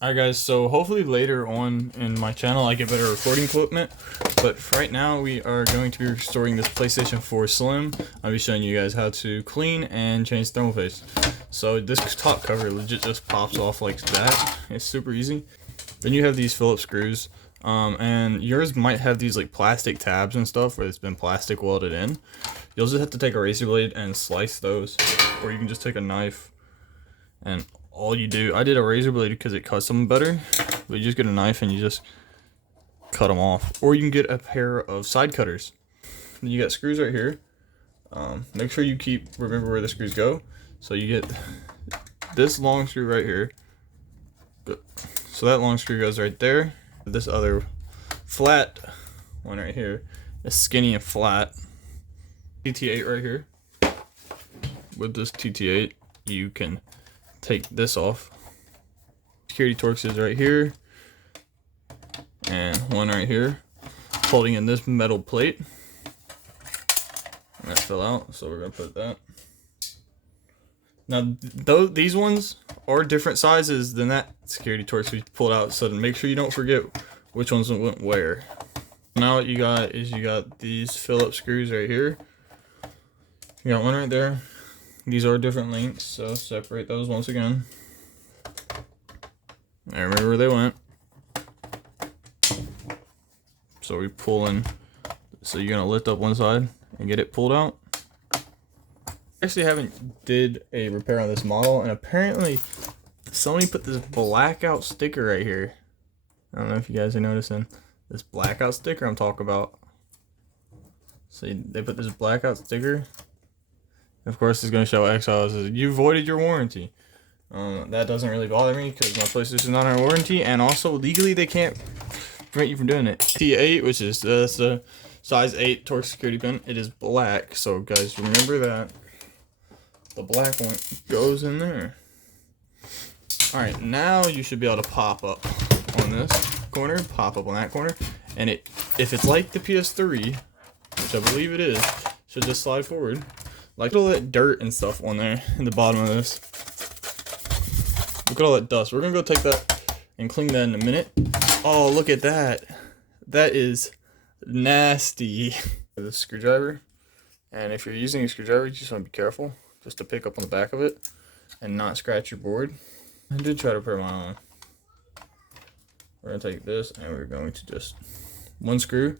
Alright guys, so hopefully later on in my channel I get better recording equipment, but for right now we are going to be restoring this PlayStation 4 Slim. I'll be showing you guys how to clean and change thermal paste. So this top cover legit just pops off like that. It's super easy. Then you have these Phillips screws, and yours might have these like plastic tabs and stuff where it's been plastic welded in. You'll just have to take a razor blade and slice those, or you can just take a knife and all you do, I did a razor blade because it cuts them better, but you just get a knife and you just cut them off. Or you can get a pair of side cutters. You got screws right here. Make sure you remember where the screws go. So you get this long screw right here. So that long screw goes right there. This other flat one right here is skinny and flat. TT8 right here. With this TT8, you can take this off. Security Torx is right here, and one right here, holding in this metal plate. And that fell out, so we're gonna put that. Now, these ones are different sizes than that Security Torx we pulled out, so to make sure you don't forget which ones went where. Now what you got is you got these Phillips screws right here. You got one right there. These are different lengths, so separate those once again. I remember where they went. So we pull in. So you're gonna lift up one side and get it pulled out. I actually haven't did a repair on this model, and apparently somebody put this blackout sticker right here. I don't know if you guys are noticing this blackout sticker I'm talking about. So they put this blackout sticker. Of course, it's going to show Exiles as you voided your warranty. That doesn't really bother me because my PlayStation's not on warranty, and also legally they can't prevent you from doing it. T8, which is the size 8 Torx security pin, it is black. So guys, remember that the black one goes in there. All right, now you should be able to pop up on this corner, pop up on that corner, and if it's like the PS3, which I believe it is, should just slide forward. Like, look at all that dirt and stuff on there in the bottom of this. Look at all that dust. We're gonna go take that and clean that in a minute. Oh, look at that. That is nasty. The screwdriver. And if you're using a screwdriver, you just want to be careful just to pick up on the back of it and not scratch your board. I did try to put mine on. We're gonna take this and we're going to just one screw,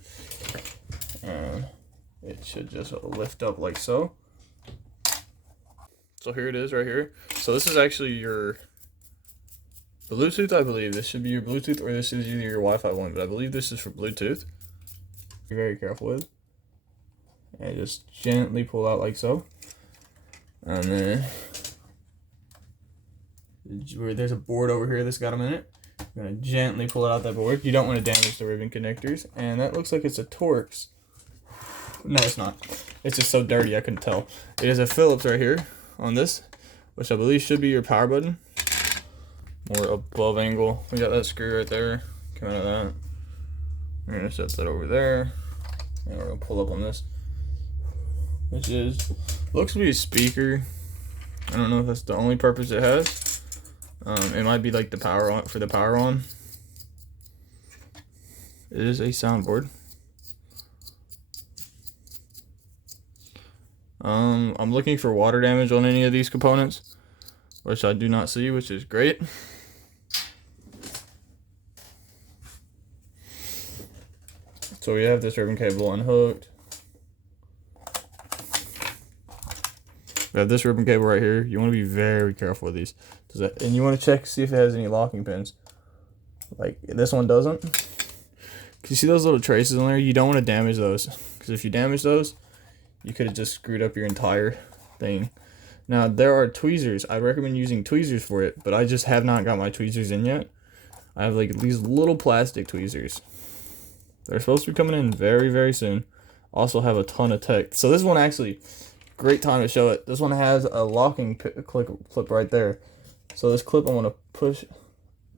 and it should just lift up like so. So here it is right here. So this is actually your Bluetooth, I believe. This should be your Bluetooth, or this is either your Wi-Fi one, but I believe this is for Bluetooth. Be very careful with. And just gently pull out like so. And then there's a board over here that's got them in it. You're gonna gently pull it out that board. You don't want to damage the ribbon connectors. And that looks like it's a Torx. No, it's not. It's just so dirty I couldn't tell. It is a Phillips right here on this, which I believe should be your power button. More above angle. We got that screw right there. Come out of that. We're gonna set that over there, and we're gonna pull up on this, which looks to be a speaker. I don't know if that's the only purpose it has. It might be like the power on for the power on. It is a soundboard. I'm looking for water damage on any of these components, which I do not see, which is great. So we have this ribbon cable unhooked. We have this ribbon cable right here. You want to be very careful with these. And you want to check, see if it has any locking pins. Like this one doesn't. Can you see those little traces on there? You don't want to damage those, because if you damage those, you could have just screwed up your entire thing. Now, there are tweezers. I recommend using tweezers for it, but I just have not got my tweezers in yet. I have like these little plastic tweezers. They're supposed to be coming in very, very soon. Also have a ton of tech. So this one actually, great time to show it. This one has a locking clip right there. So this clip I want to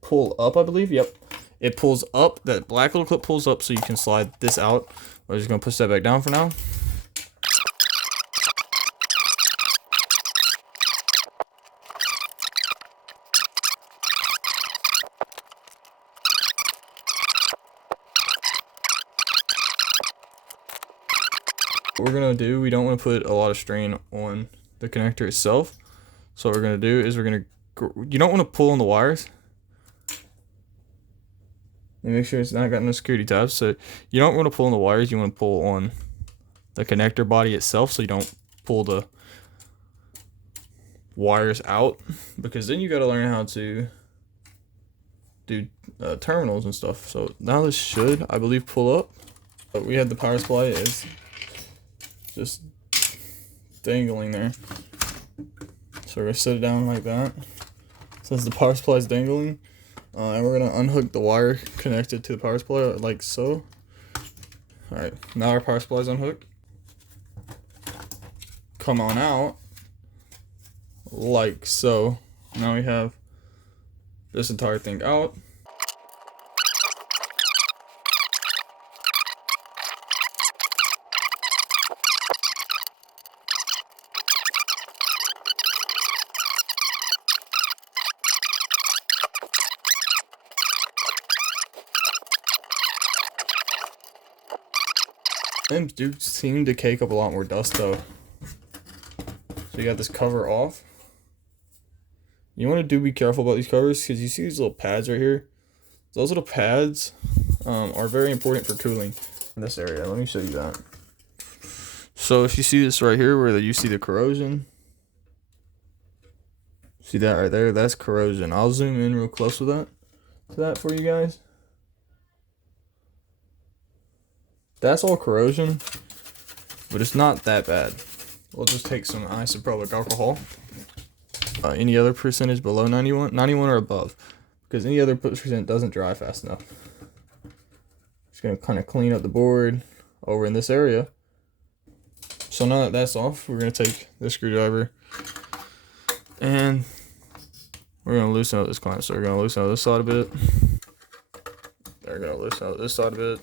pull up, I believe. Yep. It pulls up. That black little clip pulls up so you can slide this out. We're just going to push that back down for now. What we're gonna do, we don't want to put a lot of strain on the connector itself. So what we're gonna do is you don't want to pull on the wires. And make sure it's not got no security tabs. So you don't want to pull on the wires, you want to pull on the connector body itself, so you don't pull the wires out, because then you got to learn how to do terminals and stuff. So now this should, I believe, pull up. But we had the power supply is just dangling there. So we're gonna set it down like that. Since the power supply is dangling, and we're gonna unhook the wire connected to the power supply like so. All right, now our power supply is unhooked. Come on out like so. Now we have this entire thing out. Them do seem to cake up a lot more dust though. So you got this cover off. You want to be careful about these covers, because you see these little pads right here. Those little pads are very important for cooling in this area. Let me show you that. So if you see this right here where you see the corrosion, see that right there? That's corrosion. I'll zoom in real close with that for you guys. That's all corrosion, but it's not that bad. We'll just take some isopropyl alcohol. Any other percentage below 91 or above, because any other percent doesn't dry fast enough. Just gonna kind of clean up the board over in this area. So now that that's off, we're gonna take this screwdriver and we're gonna loosen up this clamp. So we're gonna loosen up this side a bit. We're gonna loosen up this side a bit.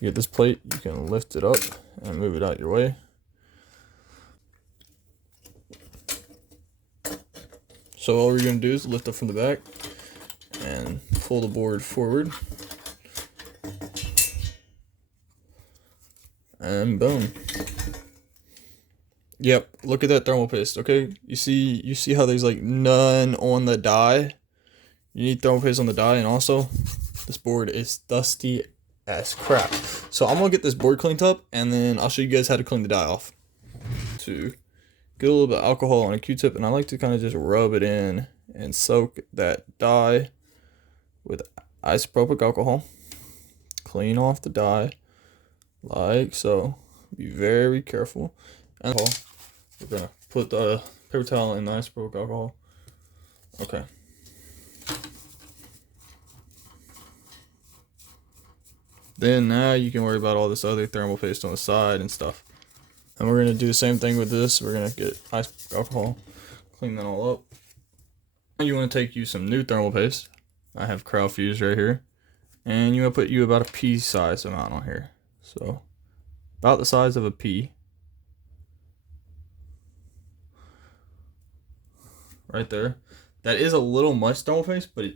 You get this plate, you can lift it up and move it out your way. So all we're going to do is lift up from the back and pull the board forward. And boom. Yep, look at that thermal paste, okay? You see how there's like none on the die? You need thermal paste on the die, and also this board is dusty as crap. So I'm gonna get this board cleaned up, and then I'll show you guys how to clean the die off. To get a little bit of alcohol on a Q-tip, and I like to kind of just rub it in and soak that die with isopropyl alcohol. Clean off the die like so. Be very careful. And we're gonna put the paper towel in the isopropyl alcohol. Okay. Then now you can worry about all this other thermal paste on the side and stuff. And we're gonna do the same thing with this. We're gonna get ice alcohol, clean that all up. Now you want to use some new thermal paste. I have Crow Fuse right here, and you want to put about a pea size amount on here. So about the size of a pea, right there. That is a little much thermal paste, but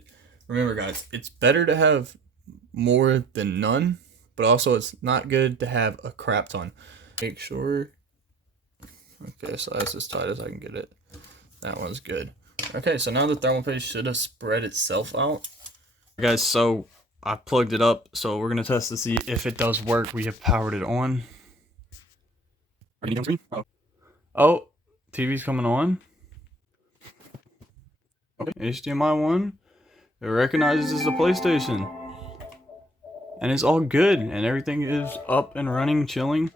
remember guys, it's better to have more than none, but also it's not good to have a crap ton. Make sure, okay, so that's as tight as I can get it. That one's good. Okay, so now the thermal paste should have spread itself out. Guys, so I plugged it up, so we're gonna test to see if it does work. We have powered it on. Oh, TV's coming on. Okay, HDMI 1. It recognizes it's a PlayStation. And it's all good, and everything is up and running, chilling.